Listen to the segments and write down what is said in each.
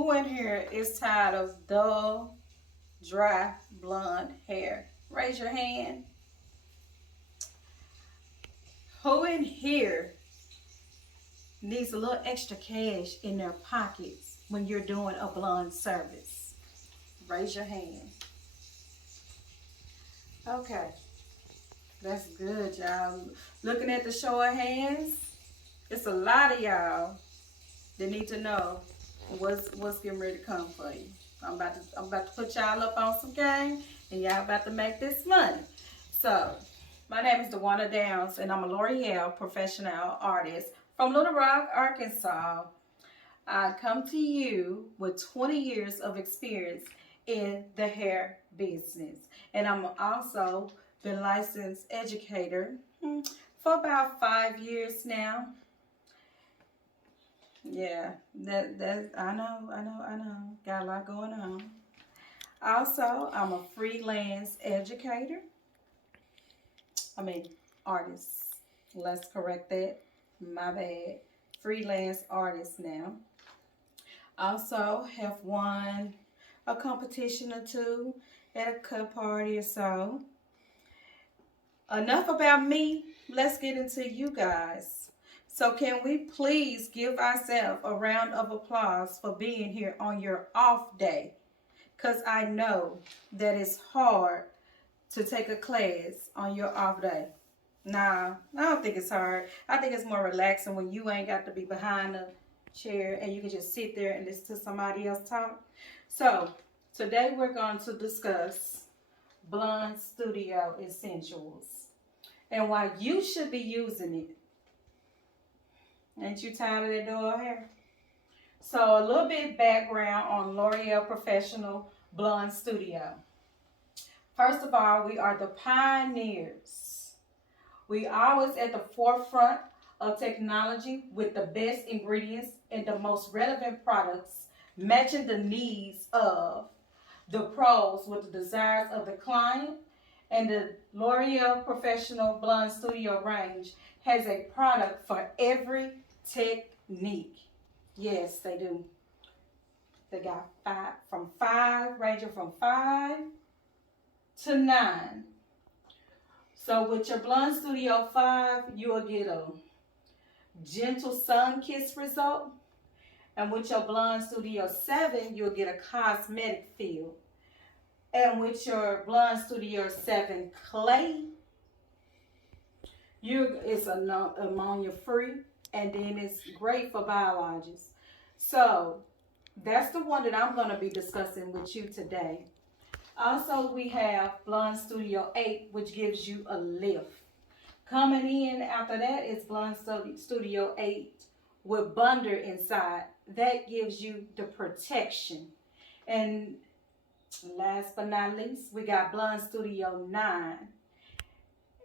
Who in here is tired of dull, dry, blonde hair? Raise your hand. Who in here needs a little extra cash in their pockets when you're doing a blonde service? Raise your hand. Okay, that's good, y'all. Looking at the show of hands, it's a lot of y'all that need to know what's getting ready to come for you. I'm about to put y'all up on some game, and y'all about to make this money. So, my name is DeWanda Downs, and I'm a L'Oreal professional artist from Little Rock, Arkansas. I come to you with 20 years of experience in the hair business, and I'm also been licensed educator for about 5 years now. Yeah, that I know. Got a lot going on. Also, I'm a freelance educator. I mean, artist. Let's correct that. My bad. Freelance artist now. Also, have won a competition or two at a cut party or so. Enough about me. Let's get into you guys. So, can we please give ourselves a round of applause for being here on your off day? Because I know that it's hard to take a class on your off day. Nah, I don't think it's hard. I think it's more relaxing when you ain't got to be behind a chair and you can just sit there and listen to somebody else talk. So, today we're going to discuss Blonde Studio Essentials and why you should be using it. Ain't you tired of that dull hair? So, a little bit background on L'Oreal Professional Blonde Studio. First of all, we are the pioneers. We always at the forefront of technology with the best ingredients and the most relevant products, matching the needs of the pros with the desires of the client. And the L'Oreal Professional Blonde Studio range has a product for every technique. Yes, they do. They got ranging from 5 to 9. So with your Blonde Studio 5, you will get a gentle sun kiss result. And with your Blonde Studio 7, you'll get a cosmetic feel. And with your Blonde Studio 7 Clay, it's ammonia free, and then it's great for biologics. So that's the one that I'm going to be discussing with you today. Also, we have Blonde Studio 8, which gives you a lift. Coming in after that is Blonde Studio 8 with Bonder inside. That gives you the protection. And last but not least, we got Blonde Studio 9.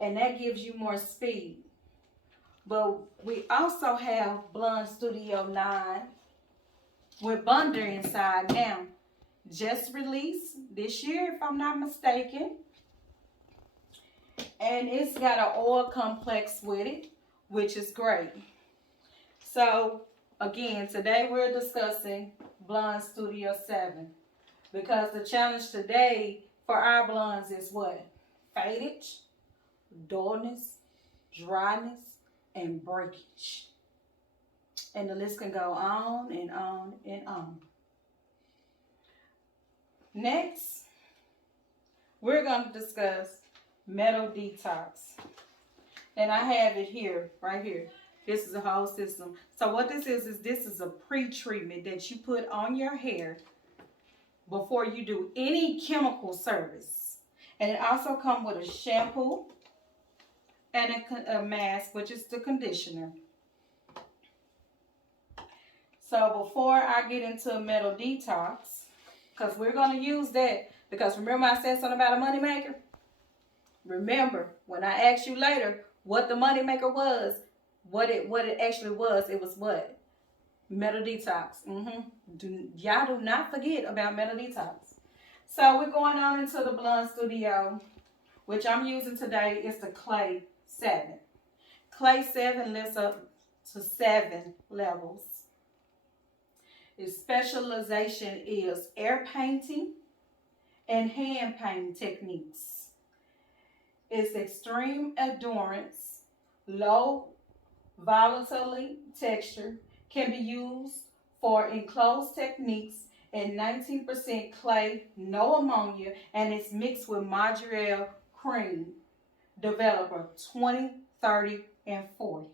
And that gives you more speed. But we also have Blonde Studio 9 with Bonder inside now. Just released this year, if I'm not mistaken. And it's got an oil complex with it, which is great. So, again, today we're discussing Blonde Studio 7. Because the challenge today for our blondes is what? Fadage, dullness, dryness, and breakage. And the list can go on and on and on. Next, we're going to discuss Metal Detox. And I have it here, right here. This is a whole system. So what this is this is a pre-treatment that you put on your hair before you do any chemical service. And it also comes with a shampoo and a mask, which is the conditioner. So before I get into a Metal Detox, because we're going to use that, because remember I said something about a money maker? Remember, when I asked you later what the money maker was, what it actually was, it was what? Metal Detox. Y'all do not forget about Metal Detox. So we're going on into the Blonde Studio, which I'm using today is the Clay 7. Clay 7 lifts up to 7 levels. Its specialization is air painting and hand painting techniques. Its extreme endurance, low volatility texture can be used for enclosed techniques and 19% clay, no ammonia, and it's mixed with mozzarella cream. Developer 20, 30, and 40.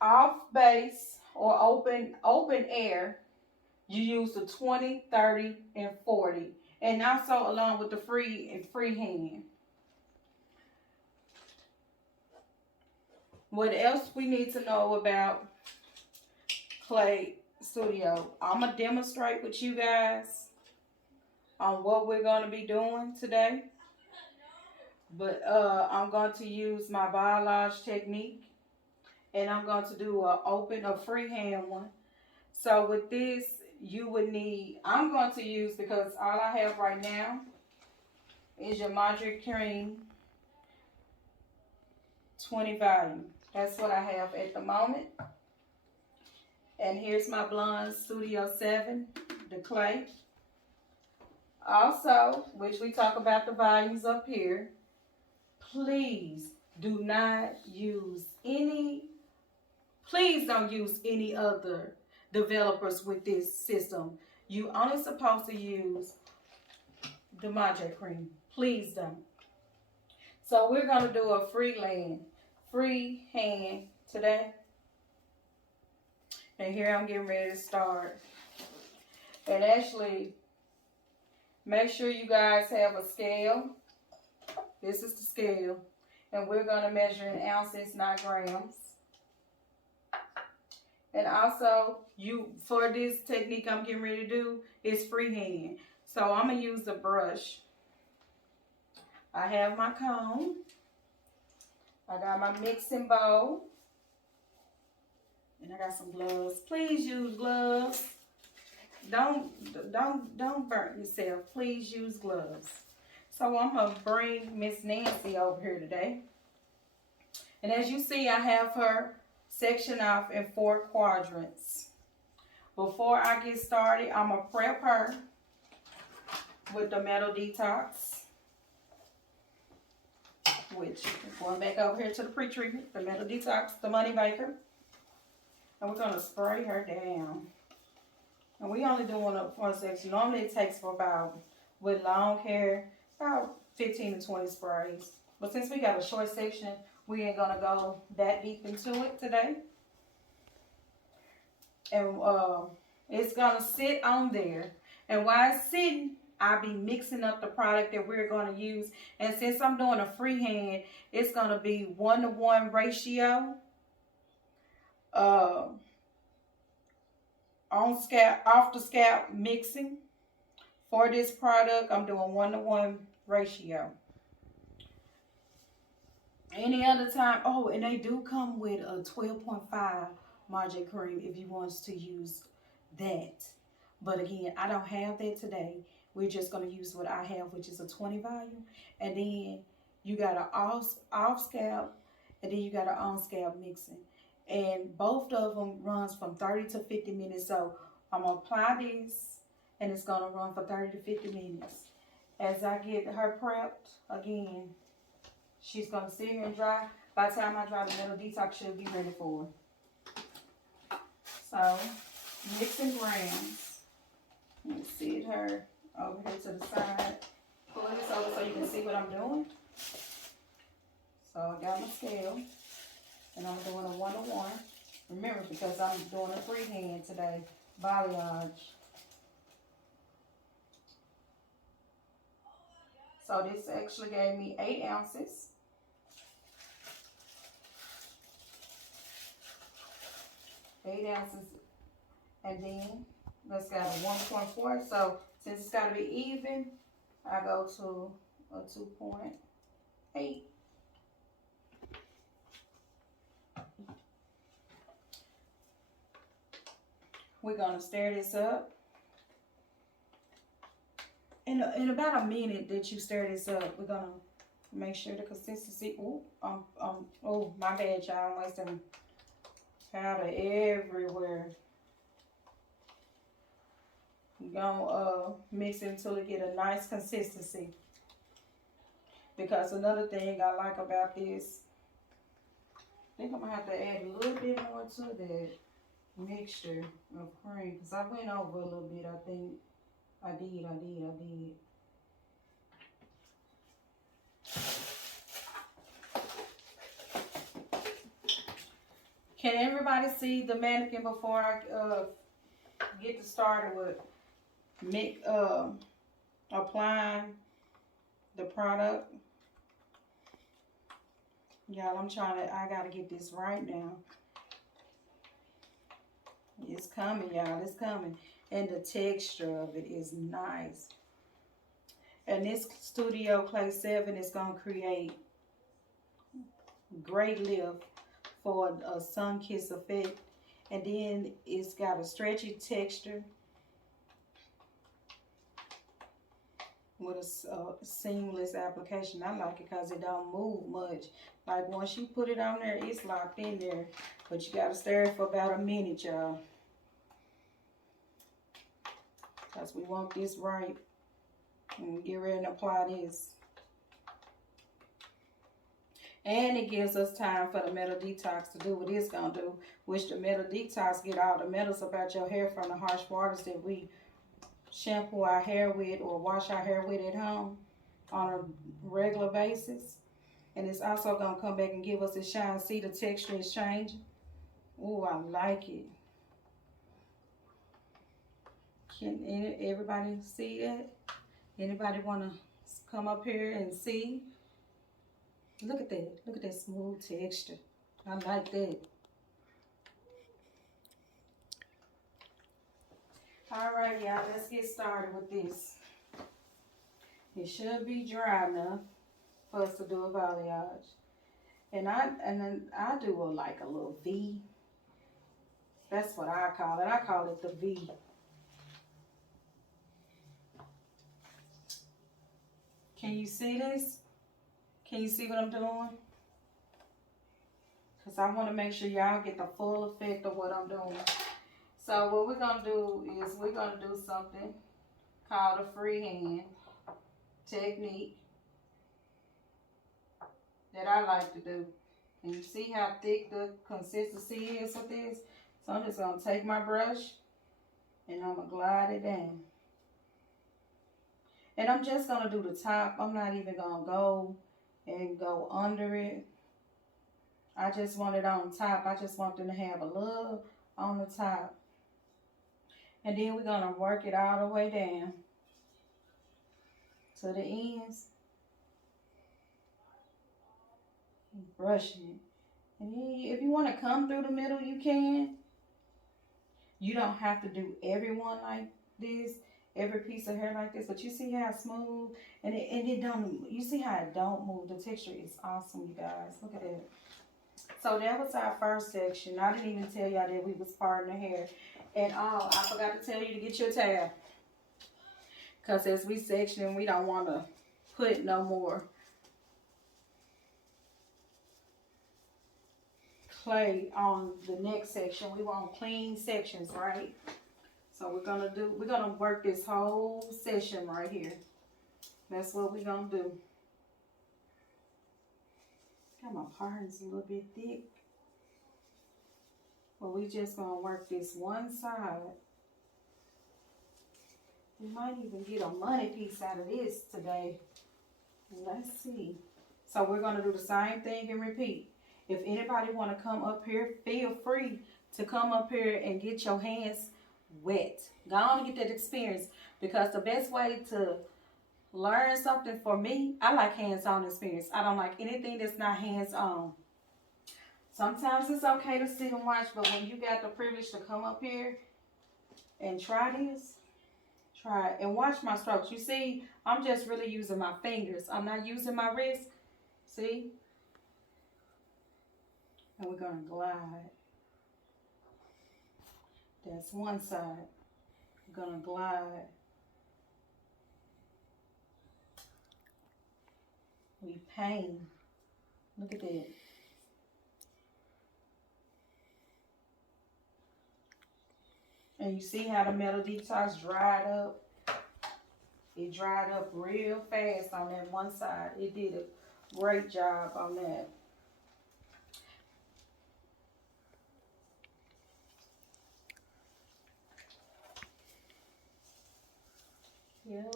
Off base or open air, you use the 20, 30, and 40. And also along with the freehand. What else we need to know about Clay Studio? I'm going to demonstrate with you guys on what we're going to be doing today. But I'm going to use my biolage technique. And I'm going to do a freehand one. So with this, you would need, I'm going to use, because all I have right now is your Mozzarella Cream 20 volume. That's what I have at the moment. And here's my Blonde Studio 7, the clay. Also, which we talk about the volumes up here, please do not use please don't use any other developers with this system. You only supposed to use the Mozzarella Cream. Please don't. So we're going to do a freehand today. And here I'm getting ready to start. And actually, make sure you guys have a scale. This is the scale. And we're going to measure in ounces, not grams. And also, for this technique I'm getting ready to do, is freehand. So I'm going to use the brush. I have my comb. I got my mixing bowl. And I got some gloves. Please use gloves. Don't burn yourself. Please use gloves. So I'm going to bring Miss Nancy over here today. And as you see, I have her sectioned off in 4 quadrants. Before I get started, I'm going to prep her with the Metal Detox. Which, going back over here to the pre-treatment, the Metal Detox, the Money Maker. And we're going to spray her down. And we only doing a 4 section. Normally it takes for about, with long hair, about 15 to 20 sprays. But since we got a short section, we ain't going to go that deep into it today. And it's going to sit on there. And while it's sitting, I'll be mixing up the product that we're going to use. And since I'm doing a freehand, it's going to be 1-to-1 ratio. Off the scalp mixing. For this product, I'm doing 1-to-1 ratio. Any other time, oh, and they do come with a 12.5 Mozzarella Cream if you want to use that. But again, I don't have that today. We're just going to use what I have, which is a 20 volume. And then you got an off scalp, and then you got an on scalp mixing. And both of them runs from 30 to 50 minutes. So I'm going to apply this, and it's going to run for 30 to 50 minutes. As I get her prepped, again, she's going to sit here and dry. By the time I dry, the Metal Detox should be ready for her. So, mixing grams. Let me sit her over here to the side. Pull this over so you can see what I'm doing. So, I got my scale. And I'm doing a 1-to-1. Remember, because I'm doing a freehand today. Balayage. So this actually gave me 8 ounces. And then let's got a 1.4. So since it's got to be even, I go to a 2.8. We're going to stir this up. In about a minute that you stir this up, we're going to make sure the consistency, oh, my bad, y'all, I'm wasting Powder everywhere. You're gonna mix it until it get a nice consistency. Because another thing I like about this, I think I'm gonna have to add a little bit more to that mixture of cream. Because I went over a little bit, I think. I did. Can everybody see the mannequin before I get started with applying the product? Y'all, I gotta get this right now. It's coming, y'all, it's coming. And the texture of it is nice. And this Studio Clay 7 is gonna create great lift for a sun-kissed effect. And then it's got a stretchy texture with a seamless application. I like it because it don't move much. Like once you put it on there, it's locked in there. But you gotta stir it for about a minute, y'all. Because we want this right. And we get ready to apply this. And it gives us time for the Metal Detox to do what it's going to do. Which the Metal Detox get all the metals about your hair from the harsh waters that we shampoo our hair with or wash our hair with at home on a regular basis. And it's also going to come back and give us a shine. See, the texture is changing. Ooh, I like it. Can everybody see that? Anybody want to come up here and see? Look at that. Look at that smooth texture. I like that. All right, y'all. Let's get started with this. It should be dry enough for us to do a balayage. And then I do like a little V. That's what I call it. I call it the V. Can you see this? Can you see what I'm doing? Because I want to make sure y'all get the full effect of what I'm doing. So what we're going to do is we're going to do something called a freehand technique that I like to do. And you see how thick the consistency is with this? So I'm just going to take my brush and I'm going to glide it down. And I'm just going to do the top. I'm not even going to go under it. I just want it on top. I just want them to have a little on the top. And then we're going to work it all the way down to the ends. Brushing it. And then if you want to come through the middle, you can. You don't have to do everyone like this. Every piece of hair like this, but you see how smooth and it don't. You see how it don't move. The texture is awesome, you guys. Look at that. So that was our first section. I didn't even tell y'all that we was parting the hair, and I forgot to tell you to get your tab, cause as we section, we don't want to put no more clay on the next section. We want clean sections, right? So we're gonna work this whole session right here. That's what we're gonna do. Got my parting's a little bit thick. But we just gonna work this one side. We might even get a money piece out of this today. Let's see. So we're gonna do the same thing and repeat. If anybody wanna come up here, feel free to come up here and get your hands wet. Go on and get that experience, because the best way to learn something for me, I like hands-on experience. I don't like anything that's not hands-on. Sometimes it's okay to sit and watch, but when you got the privilege to come up here and try this, try it and watch my strokes. You see, I'm just really using my fingers. I'm not using my wrist. See? And we're gonna glide. That's one side. We're gonna glide. We paint. Look at that. And you see how the Metal Detox dried up? It dried up real fast on that one side. It did a great job on that. Yep.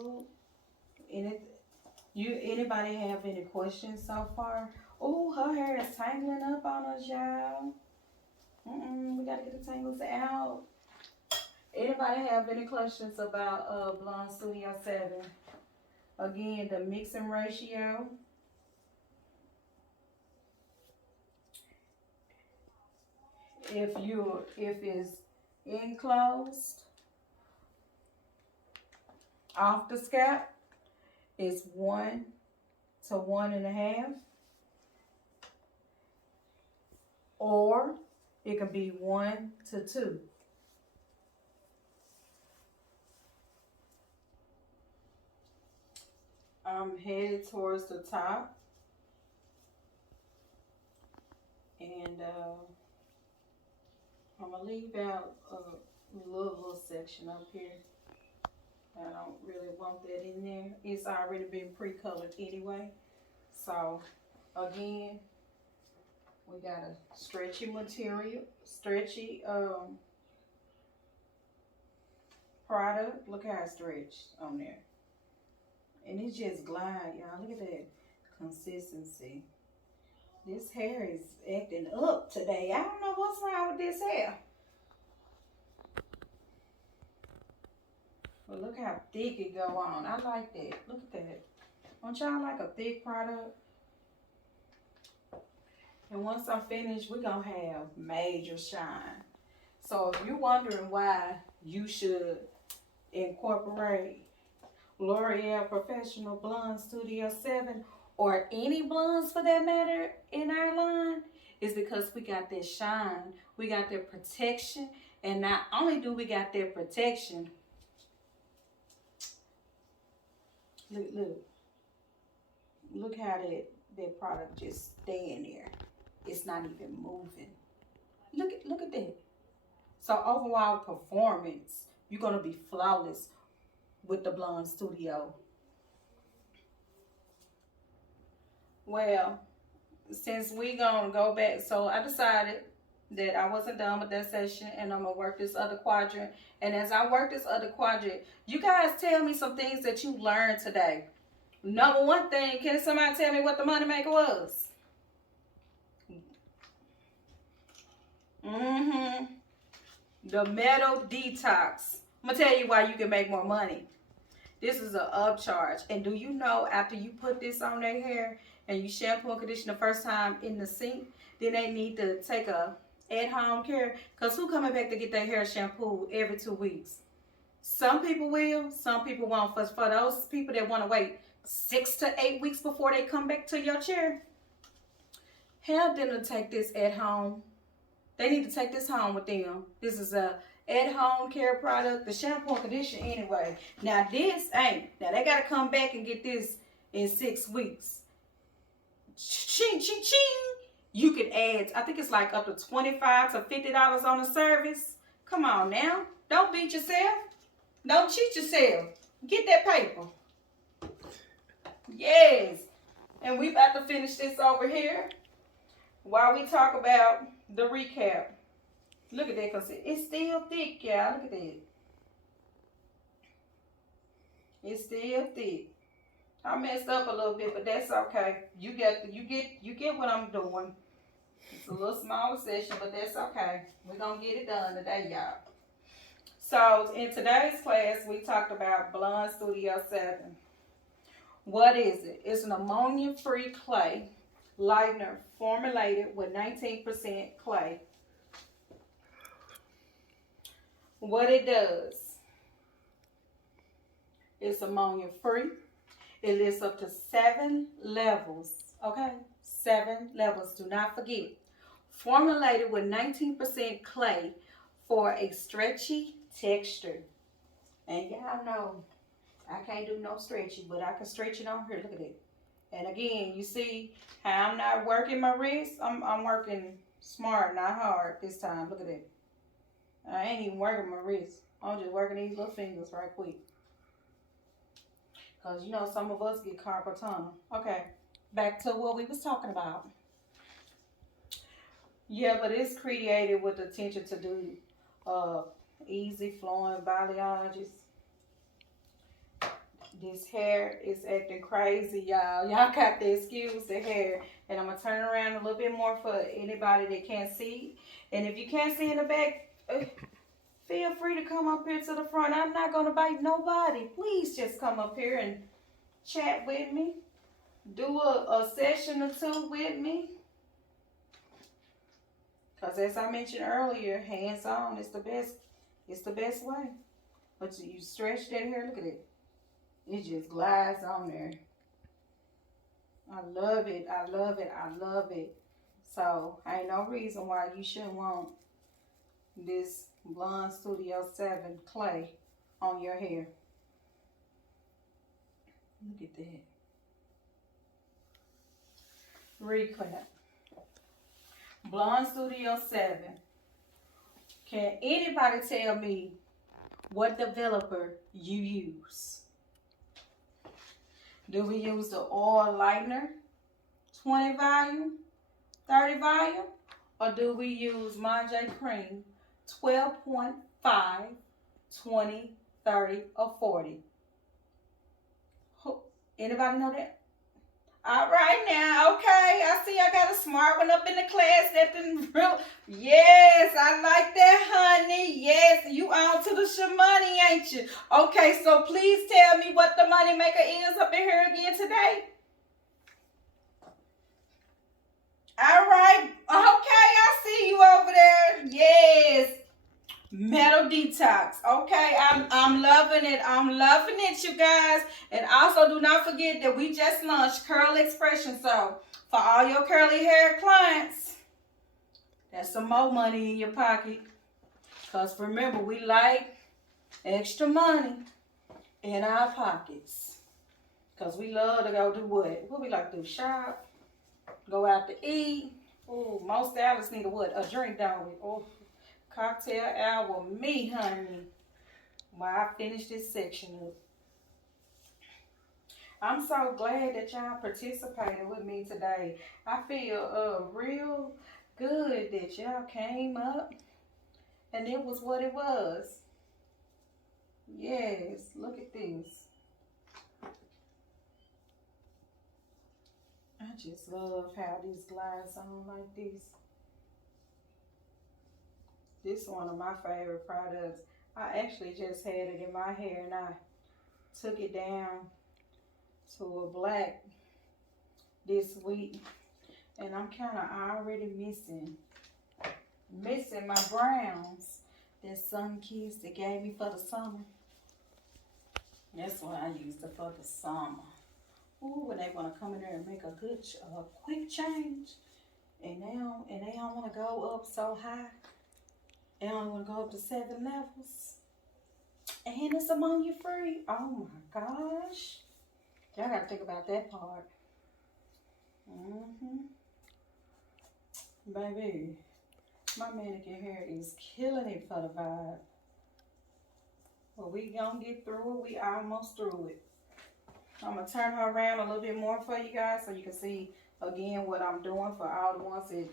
Anybody have any questions so far? Oh, her hair is tangling up on us, y'all. We gotta get the tangles out. Anybody have any questions about Blonde Studio 7? Again, the mixing ratio. If it's enclosed off the scalp, it's 1 to 1.5, or it can be 1 to 2. I'm headed towards the top, and I'm gonna leave out a little section up here. I don't really want that in there. It's already been pre-colored anyway. So again, we got a stretchy material, stretchy product. Look how it's stretched on there. And it just glide, y'all. Look at that consistency. This hair is acting up today. I don't know what's wrong with this hair. But look how thick it go on. I like that. Look at that. Don't y'all like a thick product? And once I'm finished, we're going to have major shine. So if you're wondering why you should incorporate L'Oreal Professional Blonde Studio 7, or any blondes for that matter in our line, is because we got that shine, we got that protection, and not only do we got that protection, look how that product just staying there. It's not even moving. Look at that. So overall performance, you're gonna be flawless with the Blonde Studio. Well, since we gonna go back, so I decided that I wasn't done with that session, and I'm gonna work this other quadrant. And as I work this other quadrant, you guys tell me some things that you learned today. Number one thing, can somebody tell me what the moneymaker was? The Metal Detox. I'm gonna tell you why you can make more money. This is an upcharge. And do you know, after you put this on their hair and you shampoo and condition the first time in the sink, then they need to take a at-home care? Because who coming back to get their hair shampooed every 2 weeks? Some people will, some people won't. For those people that want to wait 6 to 8 weeks before they come back to your chair, have them to take this at home. They need to take this home with them. This is a at-home care product, the shampoo and conditioner anyway. Now this ain't. Now they got to come back and get this in 6 weeks. Ching, ching, ching. You can add, I think it's like up to $25 to $50 on the service. Come on now. Don't beat yourself. Don't cheat yourself. Get that paper. Yes. And we about to finish this over here while we talk about the recap. Look at that, because it's still thick, y'all. Look at that. It's still thick. I messed up a little bit, but that's okay. You get what I'm doing. It's a little smaller session, but that's okay. We're gonna get it done today, y'all. So in today's class, we talked about Blonde Studio 7. What is it? It's an ammonia-free clay lightener formulated with 19% clay. What it does, it's ammonia-free. It lists up to 7 levels, okay? 7 levels, do not forget. Formulated with 19% clay for a stretchy texture. And y'all know, I can't do no stretchy, but I can stretch it on here. Look at it. And again, you see how I'm not working my wrist? I'm working smart, not hard this time. Look at it. I ain't even working my wrist. I'm just working these little fingers right quick. Because you know some of us get carpal tunnel. Okay, back to what we was talking about. Yeah, but it's created with the intention to do uh, easy flowing balayage. This hair is acting crazy, y'all. Y'all got to excuse the hair. And I'm going to turn around a little bit more for anybody that can't see. And if you can't see in the back, feel free to come up here to the front. I'm not going to bite nobody. Please just come up here and chat with me. Do a session or two with me. Because as I mentioned earlier, hands on is the best. It's the best way. But you stretch that hair, look at it. It just glides on there. I love it. I love it. I love it. So, ain't no reason why you shouldn't want this Blonde Studio 7 clay on your hair. Look at that. Reclap. Blonde Studio 7. Can anybody tell me what developer you use? Do we use the oil lightener, 20 volume, 30 volume? Or do we use Monjay Cream, 12.5, 20, 30, or 40? Anybody know that? All right now, okay. I see I got a smart one up in the class. That didn't real. Yes, I like that, honey. Yes, you on to the shamoney, ain't you? Okay, so please tell me what the money maker is up in here again today. All right. Okay, I see you over there. Yes. Metal Detox. Okay, I'm loving it. I'm loving it, you guys. And also do not forget that we just launched Curl Expression. So for all your curly hair clients, that's some more money in your pocket. Because remember, we like extra money in our pockets. Because we love to go do what? What we like to do? Shop. Go out to eat. Oh, most Dallas need a what? A drink, don't we? Oh. Cocktail hour, me, honey. While I finish this section up. I'm so glad that y'all participated with me today. I feel real good that y'all came up and it was what it was. Yes, look at this. I just love how this glides on like this. This is one of my favorite products. I actually just had it in my hair and I took it down to a black this week. And I'm kind of already missing my browns that Sun Kids that gave me for the summer. That's what I used it for the summer. Ooh, when they want to come in there and make a good, quick change. And they don't want to go up so high. They only want to go up to 7 levels. And it's ammonia free. Oh my gosh. Y'all got to think about that part. Baby, my mannequin hair is killing it for the vibe. Well, we gonna get through it. We almost through it. I'm gonna turn her around a little bit more for you guys so you can see again what I'm doing for all the ones that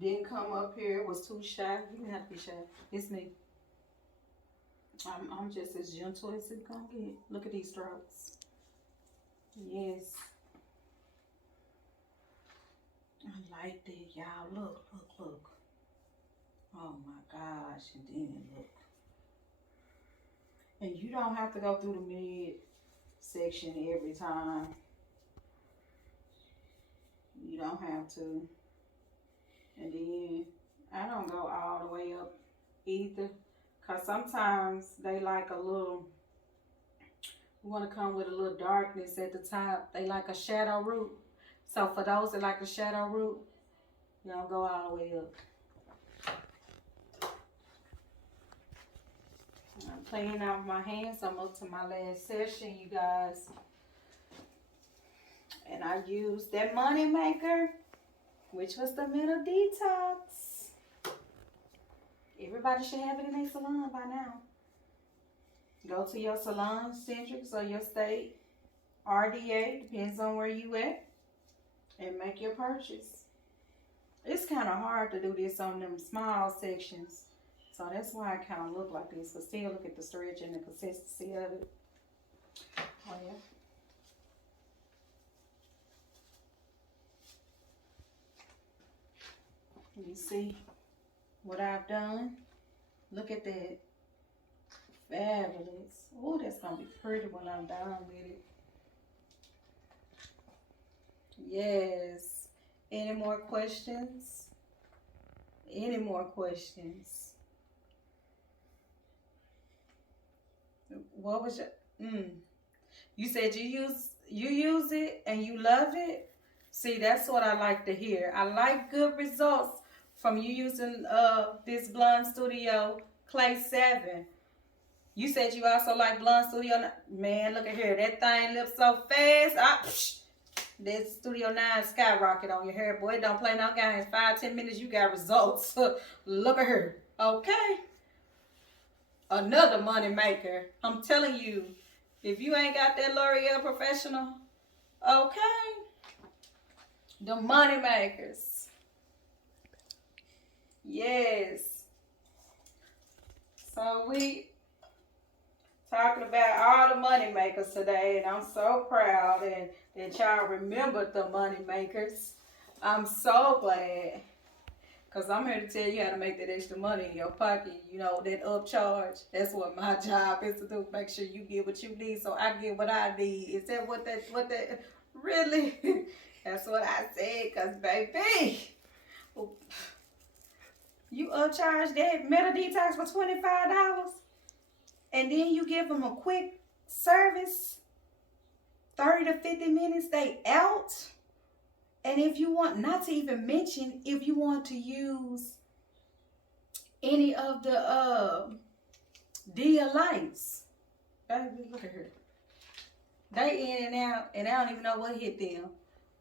didn't come up here, was too shy. You didn't have to be shy. It's me. I'm just as gentle as it gonna get. Look at these strokes. Yes. I like that, y'all. Look, look, look. Oh my gosh, and then look. And you don't have to go through the mid section every time. You don't have to. And then I don't go all the way up either. Because sometimes they like a little, we want to come with a little darkness at the top. They like a shadow root. So for those that like a shadow root, you don't go all the way up. I'm cleaning out my hands. I'm up to my last session, you guys. And I used that money maker, which was the Metal Detox. Everybody should have it in their salon by now. Go to your salon, Centrix, or your state RDA, depends on where you at, and make your purchase. It's kind of hard to do this on them small sections. So that's why it kind of look like this. But still look at the stretch and the consistency of it. Oh yeah. You see what I've done? Look at that. Fabulous. Oh, that's going to be pretty when I'm done with it. Yes. Any more questions? Any more questions? What was your... You said you use it and you love it? See, that's what I like to hear. I like good results from you using this Blonde Studio Clay 7. You said you also like Blonde Studio. Man, look at here. That thing lifts so fast. That Studio 9 skyrocket on your hair. Boy, don't play no games. 5-10 minutes, you got results. Look at her. Okay. Another money maker. I'm telling you, if you ain't got that L'Oreal Professional, okay. The money makers. Yes. So we talking about all the money makers today, and I'm so proud and that y'all remembered the money makers. I'm so glad, because I'm here to tell you how to make that extra money in your pocket. You know, that upcharge. That's what my job is to do. Make sure you get what you need so I get what I need. Is that what that really? That's what I said, because baby, you upcharge that Metal Detox for $25, and then you give them a quick service, 30 to 50 minutes, they out. And if you want, not to even mention, if you want to use any of the Dia lights, baby, look at her. They in and out, and I don't even know what hit them,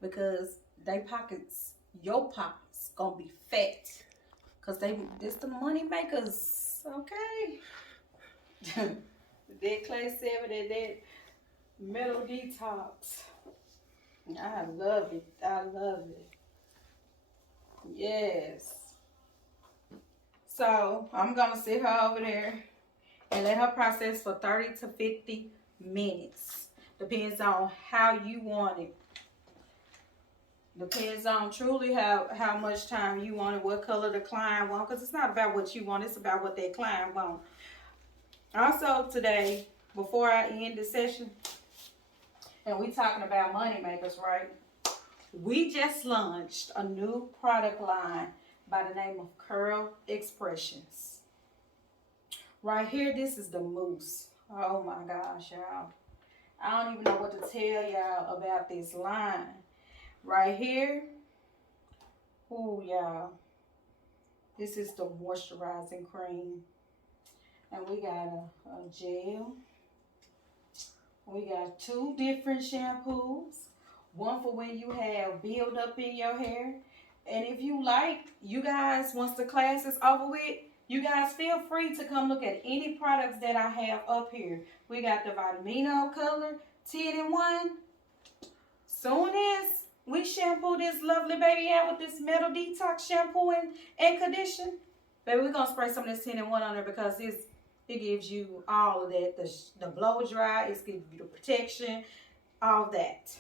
because they pockets, your pockets, gonna be fat. Because this the money makers, okay? That Clay 7 and that Metal Detox. I love it. I love it. Yes. So I'm going to sit her over there and let her process for 30 to 50 minutes. Depends on how you want it. Depends on truly how much time you want it, what color the client wants. Because it's not about what you want, it's about what that client wants. Also today, before I end the session, and we talking about money makers, right? We just launched a new product line by the name of Curl Expressions. Right here, this is the mousse. Oh my gosh, y'all. I don't even know what to tell y'all about this line. Right here, ooh, y'all. This is the moisturizing cream. And we got a gel. We got 2 different shampoos. One for when you have build up in your hair. And if you like, you guys, once the class is over with, you guys feel free to come look at any products that I have up here. We got the Vitamino Color 10-in-1. Soon as we shampoo this lovely baby out with this Metal Detox shampoo and condition, baby, we're going to spray some of this 10-in-1 on there, because it gives you all of that. The blow dry, it gives you the protection, all that.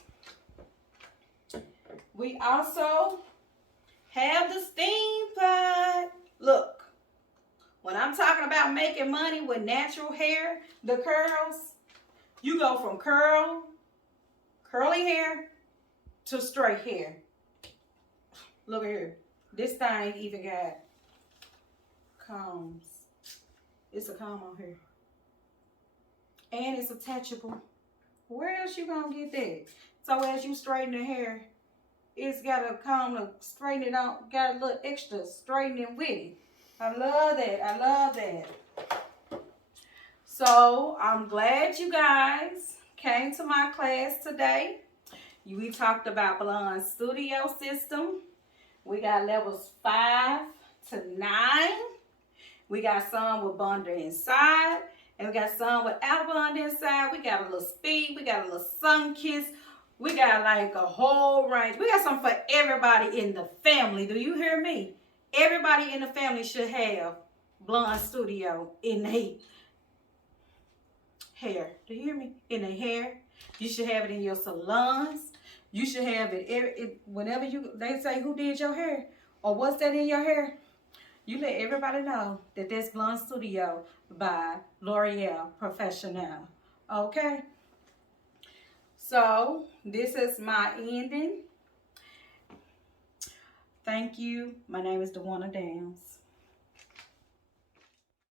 We also have the steam pot. Look, when I'm talking about making money with natural hair, the curls, you go from curly hair to straight hair. Look at here. This thing even got combs. It's a comb on here. And it's attachable. Where else you gonna get that? So as you straighten the hair, it's got a comb to straighten it out. Got a little extra straightening with it. I love that. I love that. So I'm glad you guys came to my class today. We talked about Blonde Studio System. We got levels 5 to 9. We got some with bonder inside, and we got some without bonder inside. We got a little speed. We got a little sun kiss. We got like a whole range. We got something for everybody in the family. Do you hear me? Everybody in the family should have Blonde Studio in their hair. Do you hear me? In their hair. You should have it in your salons. You should have it whenever they say who did your hair or what's that in your hair. You let everybody know that that's Blonde Studio by L'Oreal Professional. Okay? So, this is my ending. Thank you. My name is DeWanna Downs.